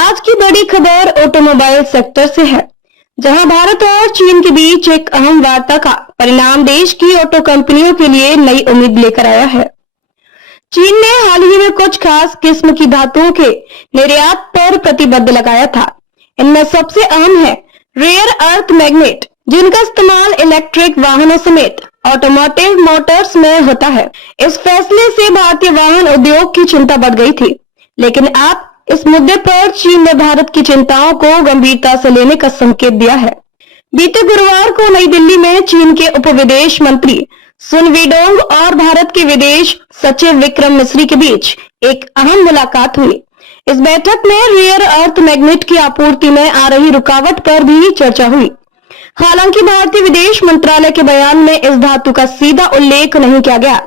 आज की बड़ी खबर ऑटोमोबाइल सेक्टर से है, जहां भारत और चीन के बीच एक अहम वार्ता का परिणाम देश की ऑटो कंपनियों के लिए नई उम्मीद लेकर आया है। चीन ने हाल ही में कुछ खास किस्म की धातुओं के निर्यात पर प्रतिबंध लगाया था। इनमें सबसे अहम है रेयर अर्थ मैग्नेट, जिनका इस्तेमाल इलेक्ट्रिक वाहनों समेत ऑटोमोटिव मोटर्स में होता है। इस फैसले से भारतीय वाहन उद्योग की चिंता बढ़ गई थी, लेकिन अब इस मुद्दे पर चीन ने भारत की चिंताओं को गंभीरता से लेने का संकेत दिया है। बीते गुरुवार को नई दिल्ली में चीन के उप विदेश मंत्री सुन वीडोंग और भारत के विदेश सचिव विक्रम मिस्री के बीच एक अहम मुलाकात हुई। इस बैठक में रेयर अर्थ मैग्नेट की आपूर्ति में आ रही रुकावट पर भी चर्चा हुई। हालांकि भारतीय विदेश मंत्रालय के बयान में इस धातु का सीधा उल्लेख नहीं किया गया,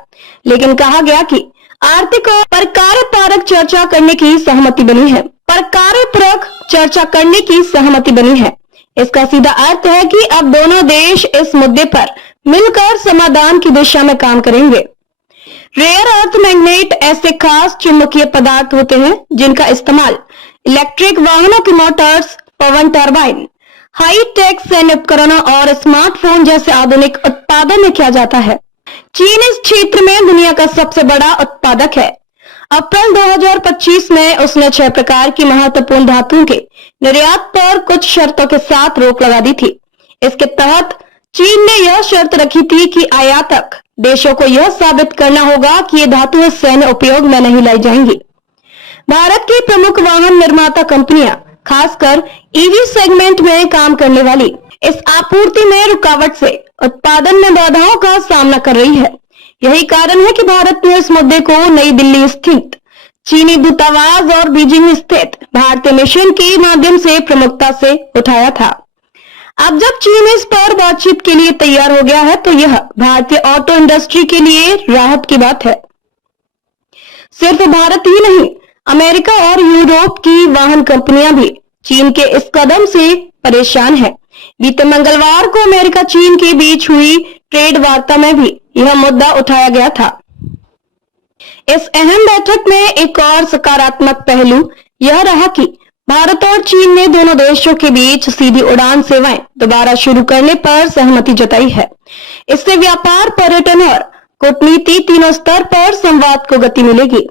लेकिन कहा गया कि आर्थिक और परकारक चर्चा करने की सहमति बनी है। परकारक चर्चा करने की सहमति बनी है। इसका सीधा अर्थ है कि अब दोनों देश इस मुद्दे पर मिलकर समाधान की दिशा में काम करेंगे। रेयर अर्थ मैग्नेट ऐसे खास चुंबकीय पदार्थ होते हैं जिनका इस्तेमाल इलेक्ट्रिक वाहनों की मोटर्स, पवन टरबाइन, हाई टेक सैन्य उपकरणों और स्मार्टफोन जैसे आधुनिक उत्पादन में किया जाता है। चीन इस क्षेत्र में दुनिया का सबसे बड़ा उत्पादक है। अप्रैल 2025 में उसने 6 प्रकार की महत्वपूर्ण धातुओं के निर्यात पर कुछ शर्तों के साथ रोक लगा दी थी। इसके तहत चीन ने यह शर्त रखी थी कि आयातक देशों को यह साबित करना होगा कि ये धातुएं सैन्य उपयोग में नहीं लाई जाएंगी। भारत की प्रमुख वाहन निर्माता कंपनियां, खासकर ईवी सेगमेंट में काम करने वाली, इस आपूर्ति में रुकावट से उत्पादन में बाधाओं का सामना कर रही है। यही कारण है कि भारत ने इस मुद्दे को नई दिल्ली स्थित चीनी दूतावास और बीजिंग स्थित भारतीय मिशन के माध्यम से प्रमुखता से उठाया था। अब जब चीन इस पर बातचीत के लिए तैयार हो गया है, तो यह भारतीय ऑटो इंडस्ट्री के लिए राहत की बात है। सिर्फ भारत ही नहीं, अमेरिका और यूरोप की वाहन कंपनियां भी चीन के इस कदम से परेशान है। बीते मंगलवार को अमेरिका चीन के बीच हुई ट्रेड वार्ता में भी यह मुद्दा उठाया गया था। इस अहम बैठक में एक और सकारात्मक पहलू यह रहा कि भारत और चीन ने दोनों देशों के बीच सीधी उड़ान सेवाएं दोबारा शुरू करने पर सहमति जताई है। इससे व्यापार, पर्यटन और कूटनीति तीनों स्तर पर संवाद को गति मिलेगी।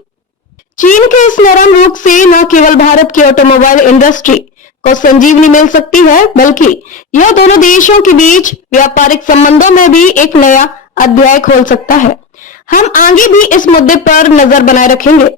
चीन के इस नरम रुख से न केवल भारत की ऑटोमोबाइल इंडस्ट्री को संजीवनी मिल सकती है, बल्कि यह दोनों देशों के बीच व्यापारिक संबंधों में भी एक नया अध्याय खोल सकता है। हम आगे भी इस मुद्दे पर नजर बनाए रखेंगे।